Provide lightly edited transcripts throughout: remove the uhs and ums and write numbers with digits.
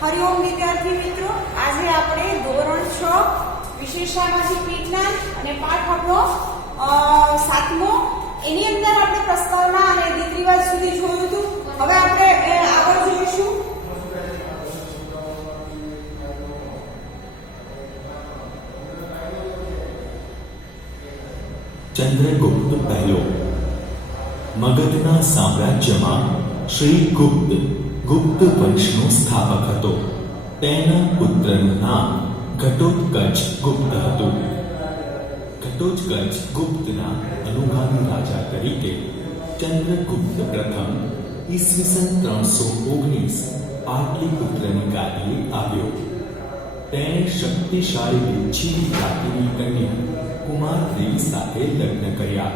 હરિઓમ વિદ્યાર્થી મિત્રો, આજે આપણે ધોરણ 6 વિષય સામાજિક વિજ્ઞાન અને પાઠ આપણો 7મો એની અંદર આપણે પ્રસ્તાવના અને રીત રિવાજ સુધી જોયું હતું. હવે આપણે આગળ જોઈશું. ચંદ્રગુપ્ત પહેલો. મગધના સામ્રાજ્યમાં શ્રી ગુપ્ત વંશનો સ્થાપક હતો. તેના પુત્રનું નામ ઘટોત્કચ ગુપ્ત હતું. ઘટોત્કચ ગુપ્તના અનુગામી રાજા તરીકે ચંદ્રગુપ્ત પ્રથમ ઈસવીસન 319 પાટલીપુત્રની ગાદીએ આવ્યો. તેણે શક્તિશાળી લીચ્છી જાતિની કન્યા કુમારદેવી સાથે લગ્ન કર્યા.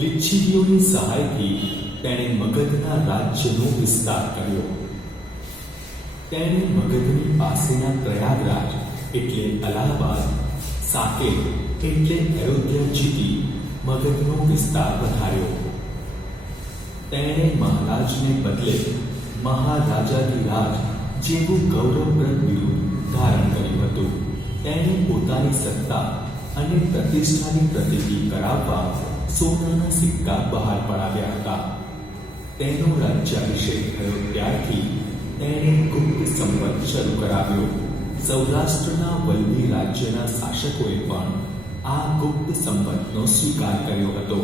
લીચ્છીઓની સહાયથી તેણે મગધના રાજ્યનો વિસ્તાર કર્યો. તેણે મગધની પાસેના પ્રયાગરાજ એટલે અલ્હાબાદ, સાકેત એટલે અયોધ્યા જીતી મગધનો વિસ્તાર વધાર્યો. તેણે મહારાજને બદલે મહારાજાધિરાજ જેવું ગૌરવપ્રદ બિરુદ ધારણ કર્યું હતું. તેણે પોતાની સત્તા અને પ્રતિષ્ઠાની પ્રતીતિ કરાવવા સોનાના સિક્કા બહાર પડાવ્યા હતા. તેનો રાજ્યાભિષેક થયો ત્યારથી તેણે ગુપ્ત સંવત શરૂ કરાવ્યો. સૌરાષ્ટ્રના વલ્લી રાજ્યના શાસકોએ પણ આ ગુપ્ત સંવતનો સ્વીકાર કર્યો હતો.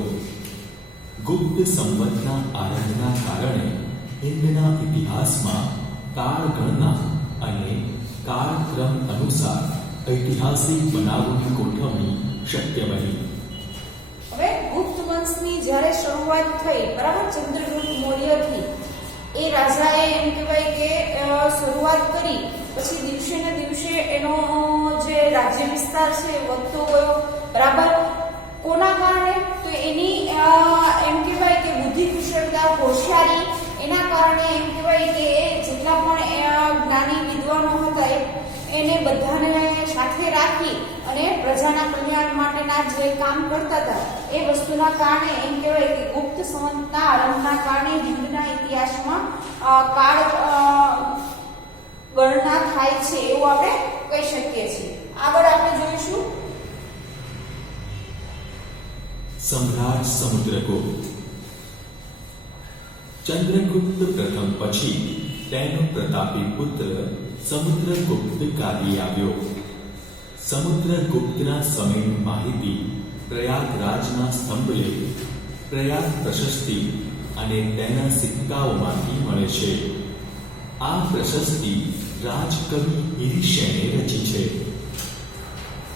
ગુપ્ત સંવતના આરંભના કારણે હિંદના ઇતિહાસમાં કાળગણના અને કાળક્રમ અનુસાર ઐતિહાસિક બનાવોની ગોઠવણી શક્ય બની. હવે ગુપ્ત વંશની જ્યારે શરૂઆત થઈ, બરાબર, ચંદ્રગુપ્ત મૌર્યથી, એ રાજાએ એમ કહેવાય કે શરૂઆત કરી. પછી દિવસે ને દિવસે એનો જે રાજ્ય વિસ્તાર છે વધતો ગયો, બરાબર. કોના કારણે? તો એની એમ કહેવાય કે બુદ્ધિ, કુશળતા, હોશિયારી, એના કારણે એમ કહેવાય કે જેટલા પણ જ્ઞાની વિદ્વાનો હતા એને બધાને સાથે રાખી અને પ્રજાના કલ્યાણ માટેના જે કામ કરતા હતા એ વસ્તુના કારણે એમ કહેવાય કે ગુપ્ત સંવતના આરંભના કારણે હિંદના ઇતિહાસમાં કાળ ગણના થાય છે એવું આપણે કહી શકીએ છીએ. આગળ આપણે જોઈશું. સમ્રાટ સમુદ્રગુપ્ત. ચંદ્રગુપ્ત પ્રથમ પછી તેનો પ્રતાપી પુત્ર સમુદ્રગુપ્ત ગાદી આવ્યો. સમુદ્રગુપ્તના સમયની માહિતી પ્રયાગરાજના સ્તંભલેખ, પ્રયાગ પ્રશસ્તિ અને તેના સિક્કાઓમાંથી મળે છે. આ પ્રશસ્તિ રાજકવિ ઈરિશેને રચી છે.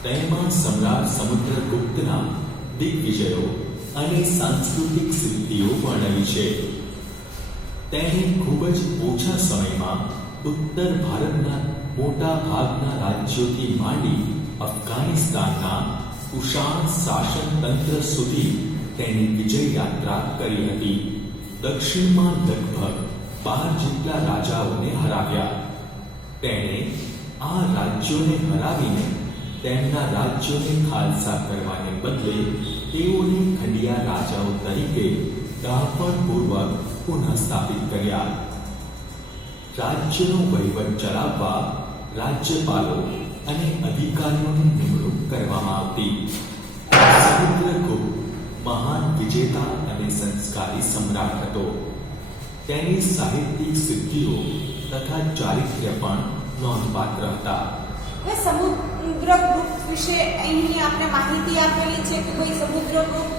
તેમાં સમ્રાટ સમુદ્રગુપ્તના દિગ્વિજયો અને સાંસ્કૃતિક સિદ્ધિઓ વર્ણવી છે. તેણે ખૂબ જ ઓછા સમયમાં ઉત્તર ભારતના મોટા ભાગના રાજ્યોથી માંડી અફઘાનિસ્તાનના કુષાણ શાસન તંત્ર સુધી તેની વિજય યાત્રા કરી હતી. દક્ષિણમાં લગભગ 12 જેટલા રાજાઓને હરાવ્યા. તેણે આ રાજ્યોને હરાવીને તેમના રાજ્યોને ખાલસા કરવાને બદલે તેઓને ખંડિયા રાજાઓ તરીકે ડહાપણપૂર્વક પુનઃ સ્થાપિત કર્યા. રાજ્યનો વહીવટ ચલાવવા રાજ્યપાલો અને અધિકારીઓની નિમણૂક કરવામાં આવતી. સમુદ્રગુપ્ત મહાન વિજેતા અને સંસ્કારી સમ્રાટ હતો. તેની સાહિત્યિક સિદ્ધિઓ તથા ચારિત્ર્ય પણ નોંધપાત્ર હતા. હવે સમુદ્રગુપ્ત વિશે અહીં આપણે માહિતી આપેલી છે કે ભાઈ સમુદ્રગુપ્ત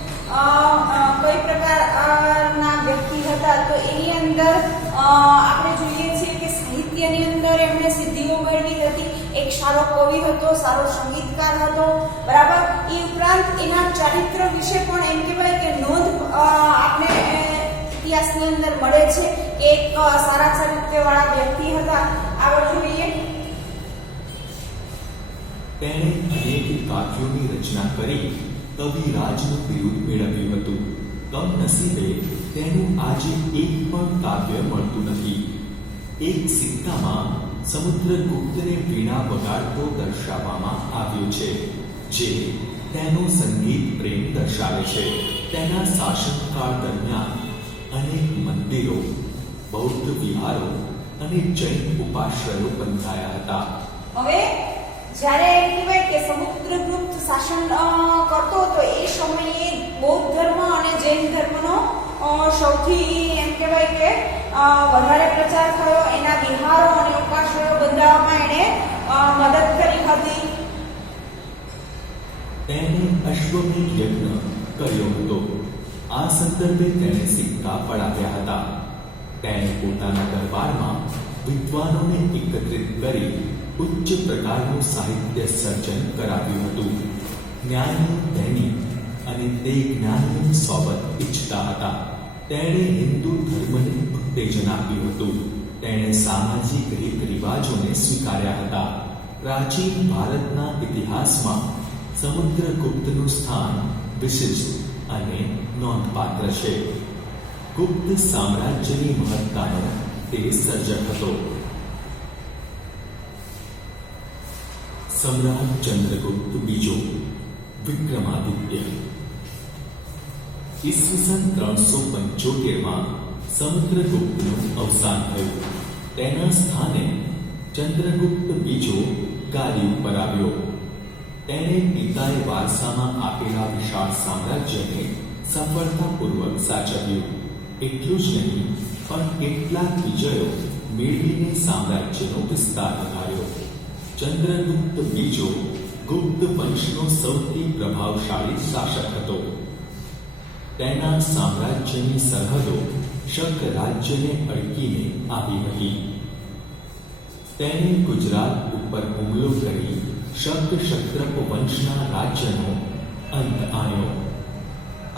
કઈ પ્રકારના વ્યક્તિ હતા. તો એની અંદર આપણે જોઈએ છીએ કે સાહિત્યની અંદર એમણે સિદ્ધિઓ મેળવી હતી. એક સારો કવિ હતો, સારો સંગીતકાર હતો, બરાબર. એ ઉપરાંત એના ચારિત્ર વિશે પણ એમ કહેવાય કે નોંધ આપણે ઇતિહાસની અંદર મળે છે કે એક સારા ચારિત્ર્યવાળા વ્યક્તિ હતા. આગળ જોઈએ. તેણે અનેક કાવ્યોની રચના કરી કવિરાજનું બિરુદ મેળવ્યું હતું. કમનસીબે તેનું આજે એક પણ કાવ્ય મળતું નથી. એક સિક્કામાં સમુદ્રગુપ્તને વીણા વગાડતો દર્શાવવામાં આવ્યો છે, જે તેનો સંગીત પ્રેમ દર્શાવે છે. તેના શાસનકાળ દરમિયાન અનેક મંદિરો, બૌદ્ધ વિહારો અને જૈન ઉપાશ્રયો બંધાયા હતા. હવે જ્યારે એમ કહેવાય કે સમુદ્રગુપ્ત શાસન કરતો હતો એ સમયે બૌદ્ધ ધર્મ અને જૈન ધર્મનો સૌથી એમ કહેવાય કે વધારે પ્રચાર થયો. એના વિહારો અને ઉપાશ્રયો બંધાવવામાં એણે મદદ કરી હતી. તેણે અશ્વમેધ યજ્ઞ કર્યો હતો. આ સંદર્ભે તેણે સિક્કા પડાવ્યા હતા. તેણે પોતાના દરબારમાં વિદ્વાનોને એકત્રિત કરી ઉચ્ચ પ્રકારનું સાહિત્ય સર્જન કરાવ્યું હતું. જ્ઞાની તેની અને તે જ્ઞાનની સોબત ઈચ્છતા હતા. તેણે હિન્દુ ધર્મને ઉત્તેજન આપ્યું હતું. તેણે સામાજિક રીત રિવાજોને સ્વીકાર્યા હતા. પ્રાચીન ભારતના ઇતિહાસમાં સમુદ્રગુપ્તનું સ્થાન વિશિષ્ટ અને નોંધપાત્ર છે. ગુપ્ત સામ્રાજ્યની મહત્તાનો તે સર્જક હતો. સમ્રાટ ચંદ્રગુપ્ત બીજો વિક્રમાદિત્ય ઈસવીસન 375માં સમુદ્રગુપ્તનું અવસાન થયું. તેના સ્થાને ચંદ્રગુપ્ત બીજો ગાદી ઉપર આવ્યો. તેણે પિતાએ વારસામાં આપેલા વિશાળ સામ્રાજ્યને સફળતાપૂર્વક સાચવ્યું. એટલું જ નહીં પણ કેટલાક વિજયો મેળવીને સામ્રાજ્યનો વિસ્તાર વધાર્યો. ચંદ્રગુપ્ત બીજો ગુપ્ત વંશનો સૌથી પ્રભાવશાળી શાસક હતો. તેના સામ્રાજ્યની સરહદો શક રાજ્યને અડકીને આવી હતી. તેણે ગુજરાત ઉપર હુમલો કરી શક ક્ષત્રપ વંશના રાજ્યનો અંત આણ્યો.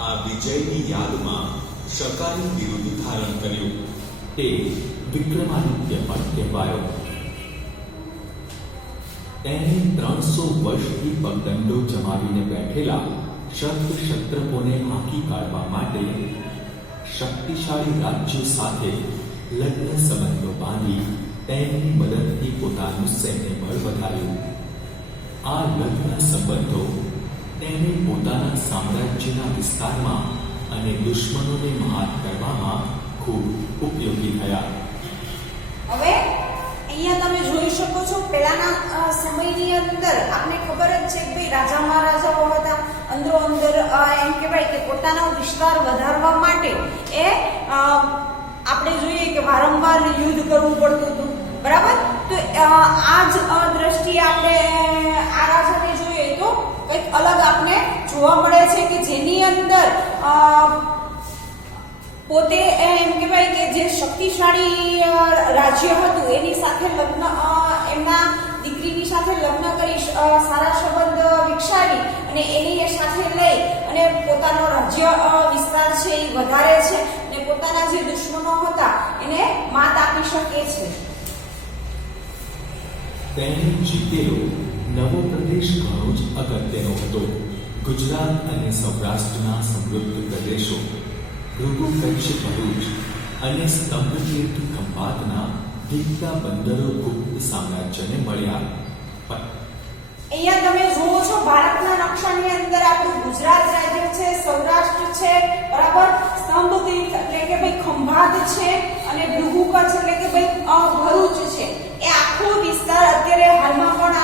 આ વિજયની યાદમાં શકાની વિરુદ્ધ ધારણ કર્યું. તે વિક્રમાદિત્ય પણ કહેવાયો. તેણે 300 વર્ષથી પગદંડો જમાવીને બેઠેલા શક ક્ષત્રપોને હાંકી કાઢવા માટે શક્તિશાળી રાજ્યો સાથે લગ્ન સંબંધો બાંધી તેમની મદદથી પોતાનું સૈન્ય બળ વધાર્યું. આ લગ્ન સંબંધો તેને પોતાના સામ્રાજ્યના વિસ્તારમાં અને દુશ્મનોને મહાત કરવામાં ખૂબ ઉપયોગી થયા. હવે અહીંયા તમે જોઈ શકો છો પહેલાના સમયની અંદર આપણે ખબર જ છે કે ભાઈ રાજા મહારાજાઓ હતા. અંદરો અંદર એમ કહેવાય કે પોતાનો વિસ્તાર વધારવા માટે એ આપણે જોઈએ કે વારંવાર યુદ્ધ કરવું પડતું હતું. બરાબર. તો આ જ દ્રષ્ટિએ આપણે આ રાજાને જોઈએ તો કંઈક અલગ આપણે જોવા મળે છે કે જેની અંદર પોતે એમ કહેવાય કે જે શક્તિશાળી રાજ્ય હતું એની સાથે લગ્ન એમના દીકરીની સાથે લગ્ન કરી સારા સંબંધ વિકસાવી અને એની સાથે લઈ અને પોતાનો રાજ્ય વિસ્તાર છે એ વધારે છે અને પોતાના જે દુશ્મનો હતા એને માત આપી શકે છે. તેણે જીતેલો નવો પ્રદેશ ઘણો જ અગત્યનો હતો. ગુજરાત અને સૌરાષ્ટ્રના સમૃદ્ધ પ્રદેશો ભૃગુ કચ્છ ભરૂચ અને સ્તંભતીર્થ ખંભાતના દીકતા બંદરો ગુપ્ત સામ્રાજ્યને મળ્યા. અહીંયા તમે જુઓ છો ભારતના નકશાની અંદર આપણું ગુજરાત રાજ્ય છે, સૌરાષ્ટ્ર છે, બરાબર, સ્તંભતીર્થ એટલે કે ભાઈ ખંભાત છે અને ભૃગુ કચ્છ એટલે કે ભાઈ ભરૂચ છે. એ આખો વિસ્તાર અત્યારે હાલમાં પણ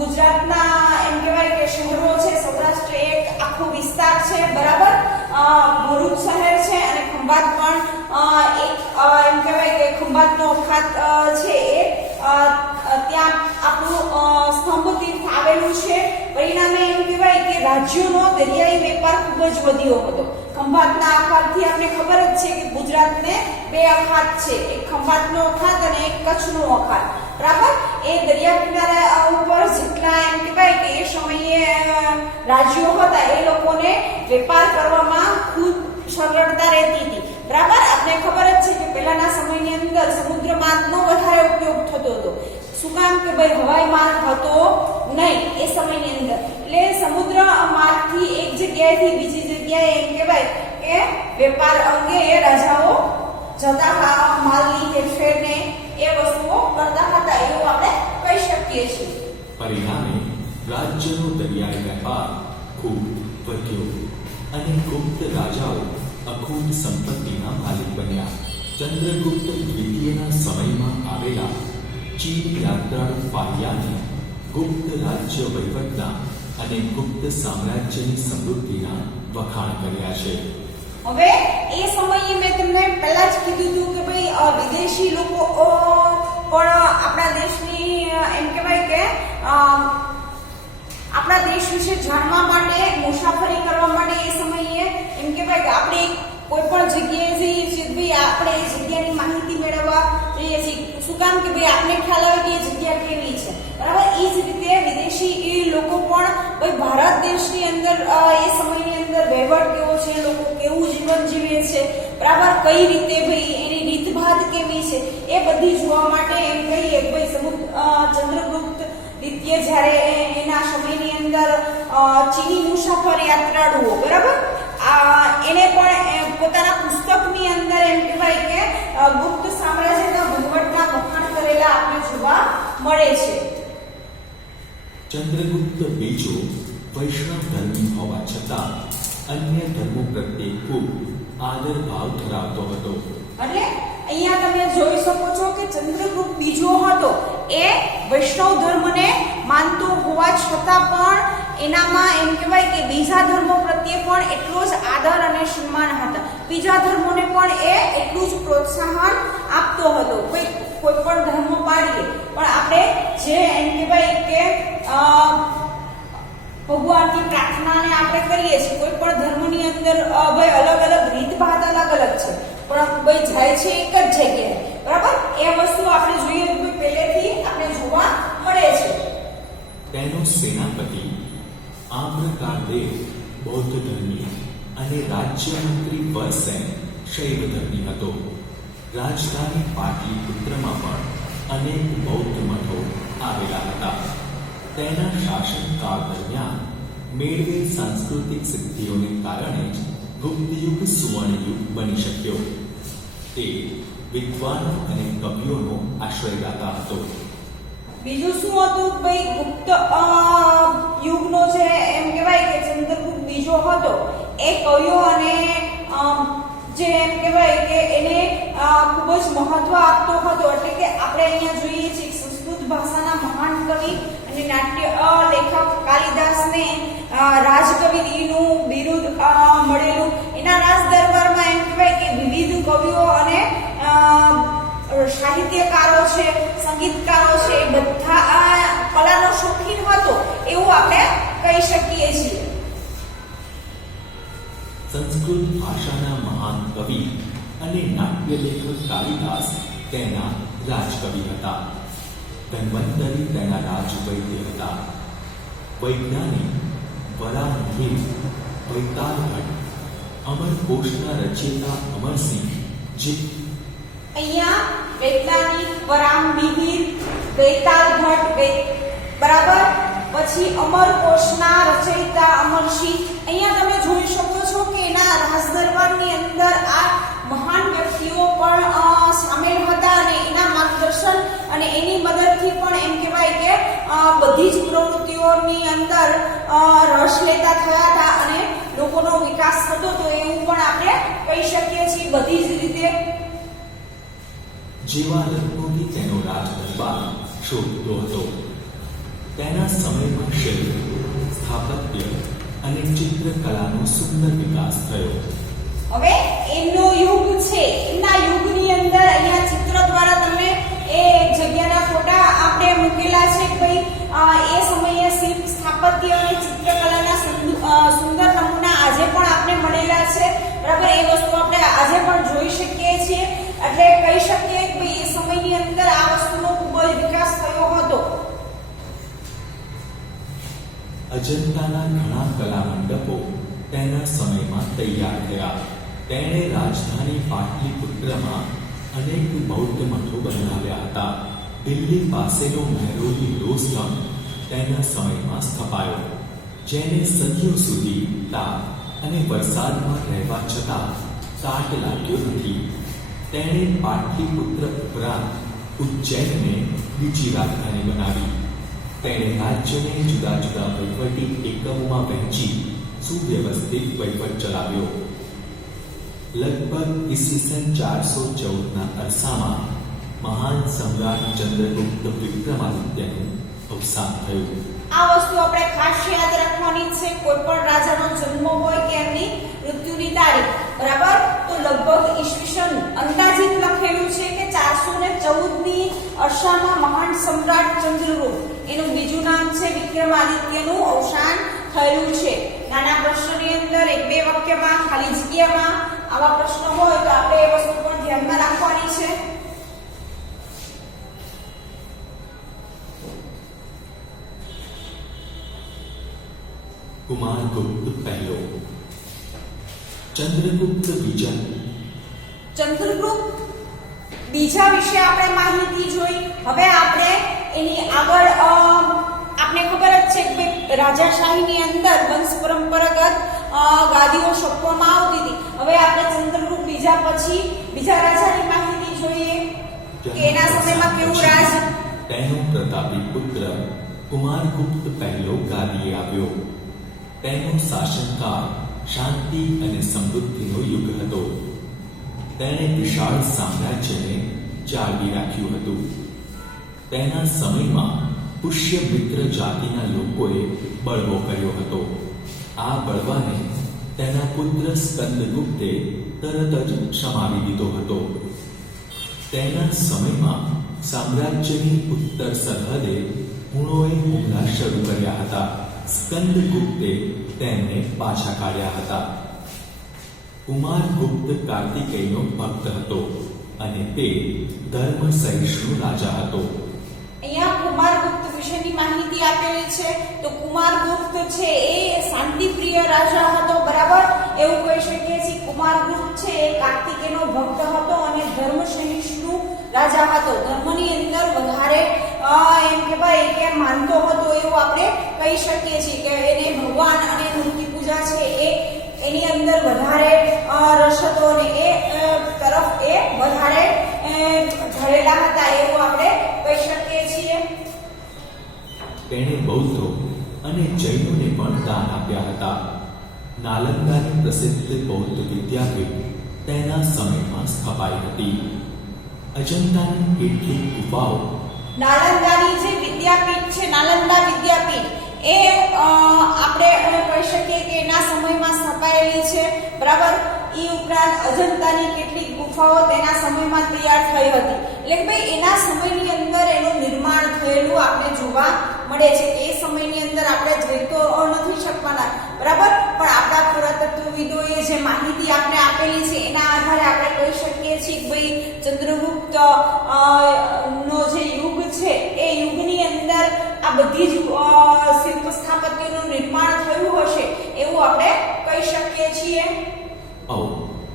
ગુજરાતના એમ કહેવાય કે શહેરો છે. સૌરાષ્ટ્ર એક આખો વિસ્તાર છે, બરાબર. ભરૂચ શહેર છે અને ખંભાત પણ એક એમ કહેવાય કે ખંભાતનો અખાત છે એ ત્યાં આપણું સ્તંભતીર્થ આવેલું છે. પરિણામે એમ કહેવાય કે રાજ્યોનો દરિયાઈ વેપાર ખૂબ જ વધ્યો હતો. ખંભાતના અખાતથી આપણે ખબર જ છે કે ગુજરાતને બે અખાત છે, એક ખંભાતનો અખાત અને એક કચ્છનો અખાત, બરાબર. એ દરિયા કિનારા ઉપર જેટલા એમ કહેવાય કે એ સમયે રાજ્યો હતા એ લોકોને વેપાર કરવામાં ખૂબ સરળતા રહેતી હતી, બરાબર. આપણે ખબર જ છે કે પહેલાના સમયની અંદર સમુદ્ર માર્ગનો વધારે ઉપયોગ થતો હતો. શું કામ કે ભાઈ હવાઈ માર્ગ હતો નહીં એ સમયની અંદર. એટલે સમુદ્ર માર્ગથી એક જગ્યાએથી બીજી જગ્યાએ એમ કહેવાય કે વેપાર અંગે એ રાજાઓ જતા માલની હેરફેરને એ વસ્તુઓ કરતા હતા એવું આપણે કહી શકીએ છીએ. પરિણામે રાજ્યનો દરિયાઈ વેપાર ખૂબ વધ્યો અને ગુપ્ત રાજાઓ અખૂટ સંપત્તિના માલિક બન્યા. ચંદ્રગુપ્ત દ્વિતીયના સમયમાં આવેલા ચીન યાત્રાળુ પાહ્યાને ગુપ્ત રાજ્ય વહીવટના અને ગુપ્ત સામ્રાજ્યની સમૃદ્ધિના વખાણ કર્યા છે. હવે એ સમયે મેં તમને પહેલા જ કીધું હતું કે ભાઈ વિદેશી લોકો પણ આપણા દેશની એમ કહેવાય કે આપણા દેશ વિશે જાણવા માટે મુસાફરી કરવા માટે એ સમયે એમ કહેવાય કે આપણે કોઈ પણ જગ્યાએ જઈએ છીએ ભાઈ આપણે એ જગ્યાની માહિતી મેળવવા જઈએ છીએ. શું કામ કે ભાઈ આપને ખ્યાલ આવે કે એ જગ્યા કેવી છે, બરાબર. એ જ રીતે વિદેશી લોકો પણ ભાઈ ભારત દેશની અંદર એ સમયની અંદર વહીવટ કેવો છે, લોકો કેવું જીવન જીવે છે, બરાબર, કઈ રીતે ભાઈ એની રીતભાત કેવી છે, એ બધી જોવા માટે એમ કહીએ કે ભાઈ ચંદ્રગુપ્ત દ્વિતીય જ્યારે એના સમયની અંદર ચીની મુસાફર યાત્રાળુઓ, બરાબર, એને પણ પોતાના પુસ્તકની અંદર એમ કહેવાય કે ગુપ્ત સામ્રાજ્યના વહીવટના વખાણ કરેલા આપણે જોવા મળે છે. ચંદ્રગુપ્ત બીજો વૈષ્ણવ ધર્મી હોવા છતાં અન્ય ધર્મો પ્રત્યે ખૂબ આદર ભાવ ધરાવતો હતો. એટલે અહીંયા તમે જોઈ શકો છો કે ચંદ્રગુપ્ત બીજો હતો એ વૈષ્ણવ ધર્મને માનતો હોવા છતાં પણ એનામાં એમ કહેવાય કે બીજા ધર્મો પ્રત્યે પણ એટલો જ આદર અને સન્માન હતા. બીજા ધર્મોને પણ એ એટલું જ પ્રોત્સાહન આપતો હતો. કોઈ પણ ધર્મ પાડીએ પણ આપણે જે એમ કહેવાય કે ભગવાનની પ્રાર્થનાને આપણે કરીએ છીએ, કોઈ પણ ધર્મની અંદર ભાઈ અલગ અલગ રીતભાત અલગ અલગ છે, પણ ભાઈ જાય છે એક જ જગ્યાએ, બરાબર. એ વસ્તુ આપણે જોઈએ તો પહેલેથી આપણે જોવા મળે છે. તેનો સેનાપતિ આમ્રકારદેવ બૌદ્ધ ધર્મી અને રાજ્યમંત્રી વરસેન શૈવ ધર્મી હતો. રાજધાની પાટલીપુત્રમાં પણ અનેક બૌદ્ધ મઠો આવેલા હતા. તેના શાસનકાળ દરમિયાન મેળવેલ સાંસ્કૃતિક સિદ્ધિઓને કારણે જ ગુપ્તયુગ સુવર્ણયુગ બની શક્યો. તે વિદ્વાનો અને કવિઓનો આશ્રયદાતા હતો. બીજું શું હતું ભાઈ, ગુપ્ત યુગનો જે એમ કહેવાય કે ચંદ્રગુપ્ત બીજો હતો એ કવિઓ અને જે એમ કહેવાય કે એને ખૂબ જ મહત્વ આપતો હતો. એટલે કે આપણે અહીંયા જોઈએ છીએ સંસ્કૃત ભાષાના મહાન કવિ અને નાટ્ય લેખક કાલિદાસને રાજકવિનું બિરુદ મળેલું. એના રાજ દરબારમાં એમ કહેવાય કે વિવિધ કવિઓ અને સાહિત્યકારો છે, સંગીતકારો છે, બધા કલાનો શોખીન હતો એવું આપણે કહી શકીએ છીએ. સંસ્કૃત ભાષાના મહાન કવિ અને નાટ્ય લેખક કાલિદાસ તેના રાજકવિ હતા. ધન્વંતરી તેના રાજવૈદ્ય હતા. વૈજ્ઞાનિક વરાહમિહિર, વૈતાલભટ્ટ, અમરકોશના રચયિતા અમરસિંહ જે અહીંયા વૈજ્ઞાનિક વરાહમિહિર, વૈતાલભટ્ટ, બરાબર, પછી અમરકોશના રચયિતા અમરસિંહ, અહીંયા તમે જોઈ શકો છો કે એના રાજ દરબારની અંદર આ મહાન વ્યક્તિઓ પણ સામેલ હતા અને એના માર્ગદર્શન અને એની મદદથી પણ એમ કહેવાય કે બધી જ પ્રવૃત્તિઓની અંદર રસ લેતા થયા હતા અને લોકોનો વિકાસ થતો હતો એવું પણ આપણે કહી શકીએ છીએ. બધી જ રીતે જેવા રત્નોથી તેનો રાજ દરબાર શોભતો હતો. તેના સમયમાં શિલ્પ, સ્થાપત્ય અને ચિત્રકલાનો સુંદર વિકાસ થયો. હવે એમનો યુગ છે, એમના યુગની અંદર અહીંયા ચિત્ર દ્વારા તમને એ જગ્યાના ફોટા આપણે મૂકેલા છે કે ભાઈ એ સમયે શિલ્પ, સ્થાપત્ય અને ચિત્રકલાના સુંદર નમૂના આજે પણ આપણે મળેલા છે, બરાબર. એ વસ્તુ આપણે આજે પણ જોઈ શકીએ છીએ. એટલે કહી શકીએ કે ભાઈ એ સમયની અંદર આ વસ્તુનો ખૂબ જ વિકાસ થયો હતો. અજંતાના ઘણા કલા મંડપો તેના સમયમાં તૈયાર થયા. તેણે રાજધાની પાટલીપુત્રમાં અનેક બૌદ્ધ મઠો બનાવ્યા હતા. દિલ્હી પાસેનો મહેરોલી રોઝગામ તેના સમયમાં સ્થપાયો, જેને સદીઓ સુધી તાપ અને વરસાદમાં રહેવા છતાં કાટ લાગ્યો નથી. તેણે પાટલીપુત્ર ઉપરાંત ઉજ્જૈનને બીજી રાજધાની બનાવી. તેણે રાજ્યને જુદા જુદા વહીવટી એકમોમાં વહેંચી સુવ્યવસ્થિત વહીવટ ચલાવ્યો. લગભગ ઈસવીસન 414ના અરસામાં મહાન સમ્રાટ ચંદ્રગુપ્ત વિક્રમાદિત્યનું અવસાન થયું. આ વસ્તુ આપણે ખાસ યાદ રાખવાની છે. કોઈ પણ રાજાનો જન્મ હોય કે એમની મૃત્યુની તારીખ, બરાબર, તો લગભગ ઈસવીસન અંદાજિત લખેલું છે કે 414ની અરસામાં મહાન સમ્રાટ ચંદ્રગુપ્ત, એનું બીજું નામ છે વિક્રમાદિત્યનું અવસાન થયેલું છે. નાના પ્રશ્નની અંદર એક બે વાક્યમાં ખાલી જગ્યામાં આવા પ્રશ્નો હોય તો આપણે એ વસ્તુ પણ ધ્યાનમાં રાખવાની છે. કુમારગુપ્ત પહેલો. ચંદ્રગુપ્ત બીજા. ચંદ્રગુપ્ત બીજા વિશે આપણે માહિતી જોઈ. હવે આપણે એની આગળ આપણે ખબર જ છે કે રાજાશાહીની અંદર વંશ પરંપરાગત ગાદીઓ સોંપવામાં આવતી હતી. હવે આપણે ચંદ્રગુપ્ત બીજા પછી બીજા રાજાની માહિતી જોઈએ કે એના સમયમાં કેવું રાજ. તેનો પ્રતાપી પુત્ર કુમારગુપ્ત પહેલો ગાદીએ આવ્યો. તેનો શાસનકાળ શાંતિ અને સમૃદ્ધિનો યુગ હતો. તેણે વિશાળ સામ્રાજ્યને જાળવી રાખ્યું હતું. તેના સમયમાં પુષ્યમિત્ર જાતિના લોકોએ બળવો કર્યો હતો. આ બળવાને તેના પુત્ર સ્કંદગુપ્તે તરત જ સમાવી દીધો હતો. તેના સમયમાં સામ્રાજ્યની ઉત્તર સરહદે હુણોએ હુમલા શરૂ કર્યા હતા. સ્કંદગુપ્તે તેમને પાછા કાઢ્યા હતા. કુમારગુપ્ત કાર્તિકેયનો ભક્ત હતો અને તે ધર્મ સહિષ્ણુ રાજા હતો. અહીંયા કુમારગુપ્ત વિશેની માહિતી આપેલી છે. તો કુમારગુપ્ત છે એ શાંતિપ્રિય રાજા હતો, બરાબર, એવું કહી શકીએ છીએ. કુમારગુપ્ત છે એ કાર્તિકેયનો ભક્ત હતો અને ધર્મ સહિષ્ણુ રાજા હતો. ધર્મની અંદર વધારે એમ કહેવાય કે માનતો હતો એવું આપણે કહી શકીએ છીએ કે એને ભગવાન અને મૂર્તિ પૂજા છે એ એની અંદર વધારે રસ હતો અને એ તરફ એ વધારે ઢળેલા હતા એવું આપણે કહી શકીએ છીએ. તેણે બૌદ્ધો અને જૈનોને પણ દાન આપ્યા હતા. નાલંદાની પ્રસિદ્ધ બૌદ્ધ વિદ્યાપીઠ તેના સમયમાં સ્થપાઈ હતી. અજંતાની કેટલીક ગુફાઓ. નાલંદાની જે વિદ્યાપીઠ છે, નાલંદા વિદ્યાપીઠ, એ આપણે કહી શકીએ કે એના સમયમાં સ્થપાયેલી છે, બરાબર. એ ઉપરાંત અજંતાની કેટલીક ગુફાઓ તેના સમયમાં તૈયાર થઈ હતી. એટલે કે ભાઈ એના સમયની અંદર એનું નિર્માણ થયેલું આપણે જોવા મળે છે. એ સમયની અંદર આપણે જોઈ તો નથી શકવાના, બરાબર, પણ આપણા પુરાતત્વવિદોએ જે માહિતી આપણે આપેલી છે એના આધારે આપણે કહી શકીએ છીએ કે ભાઈ ચંદ્રગુપ્ત નો જે યુગ છે એ યુગની અંદર આ બધી જ શિલ્પ સ્થાપત્યનું નિર્માણ થયું હશે એવું આપણે કહી શકીએ છીએ.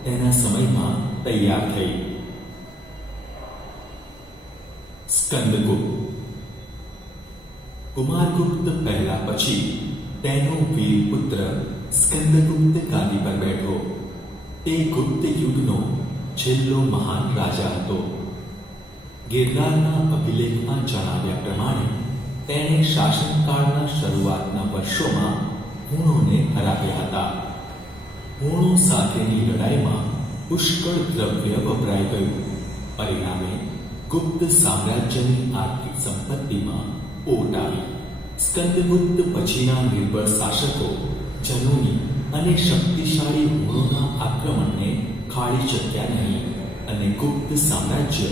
તેના સમયમાં તૈયાર થઈ. સ્કંદગુપ્ત. કુમારગુપ્ત પહેલા પછી તેનો વીર પુત્ર સ્કંદગુપ્ત ગાદી પર બેઠો. તે ગુપ્ત યુગનો છેલ્લો મહાન રાજા હતો. ગિરનારના અભિલેખમાં જણાવ્યા પ્રમાણે તેણે શાસનકાળના શરૂઆતના વર્ષોમાં હુણોને હરાવ્યા હતા. હુણો સાથેની લડાઈમાં પુષ્કળ દ્રવ્ય વપરાઈ ગયું. પરિણામે ગુપ્ત સામ્રાજ્યની આર્થિક સંપત્તિમાં ઓટ આવી. સ્કંદગુપ્ત પછીના નિર્બળ શાસકો જનોની અને શક્તિશાળી હુણોના આક્રમણને ખાળી શક્યા નહીં અને ગુપ્ત સામ્રાજ્ય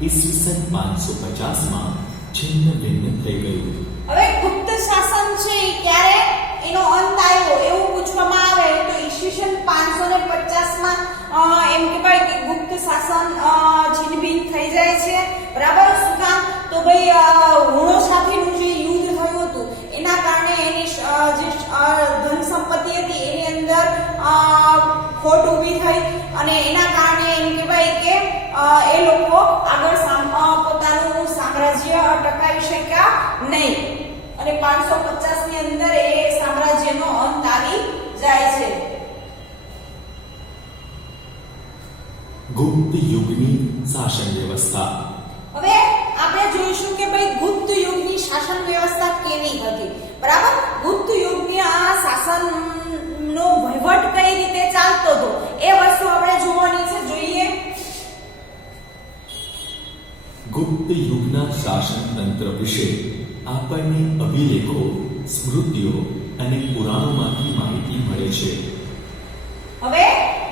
ઈસવીસન 550માં છિન્ન ભિન્ન થઈ ગયું. હવે ગુપ્ત શાસન છે ક્યારે એનો અંત આવ્યો એવું પૂછવામાં આવે તો ઈસવીસન 550માં એમ કહેવાય કે ગુપ્ત શાસન છિન્નભિન્ન થઈ જાય છે, બરાબર. શું કામ? તો ભાઈ હુણો સાથેનું જે યુદ્ધ થયું હતું એના કારણે એની જે ધન સંપત્તિ હતી એની અંદર ખોટ ઊભી થઈ અને એના કારણે એમ કહેવાય કે એ લોકો આગળ પોતાનું સામ્રાજ્ય ટકાવી શક્યા નહીં અને 550ની અંદર એ સામ્રાજ્યનો અંત આવી જાય છે. ગુપ્ત યુગની શાસન વ્યવસ્થા. હવે આપણે જોઈશું કે ભાઈ ગુપ્ત યુગની શાસન વ્યવસ્થા કેવી હતી, બરાબર. ગુપ્ત યુગની આ શાસનનો વહીવટ કઈ રીતે ચાલતો હતો એ વસ્તુ આપણે ગુપ્ત યુગના શાસન તંત્ર વિશે આપણને અભિલેખો, સ્મૃતિઓ અને પુરાણોમાંથી માહિતી મળે છે. હવે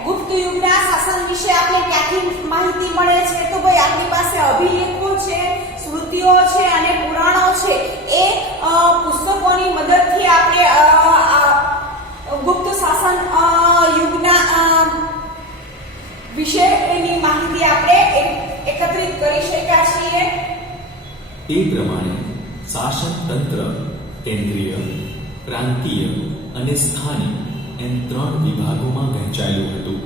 ગુપ્ત યુગના શાસન વિશે આપણે ક્યાંથી માહિતી મળે છે? તો ભાઈ આપણી પાસે અભિલેખો છે, સ્મૃતિઓ છે અને પુરાણો છે. એ પુસ્તકોની મદદથી આપણે ગુપ્ત શાસન યુગના વિશેની માહિતી આપણે એકત્રિત કરી શક્યા છીએ. તે પ્રમાણે શાસન તંત્ર કેન્દ્રીય, પ્રાંતીય અને સ્થાનિક એમ 3 વિભાગોમાં વહેંચાયેલું હતું.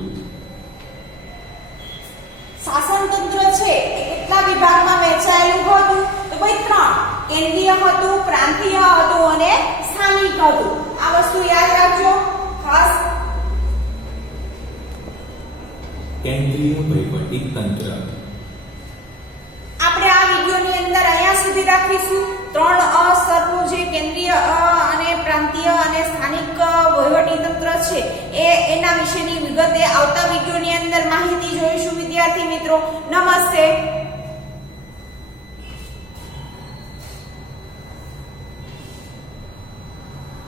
શાસન તંત્ર છે એ કેટલા વિભાગમાં વહેંચાયેલું હતું? તો ભાઈ 3. કેન્દ્રીય હતું, પ્રાંતીય હતું અને સ્થાનિક હતું. આ વસ્તુ યાદ રાખજો ખાસ. કેન્દ્રીય વહીવટી તંત્ર. આપણે આ વિડિયોની અંદર અહીંયા સુધી રાખીશું. 3 સ્તરનું જે કેન્દ્રીય અને પ્રાંતીય અને સ્થાનિક વહીવટી તંત્ર છે એના વિશેની વિગતે આવતા વિડિયોની અંદર માહિતી જોઈશું વિદ્યાર્થી મિત્રો. નમસ્તે.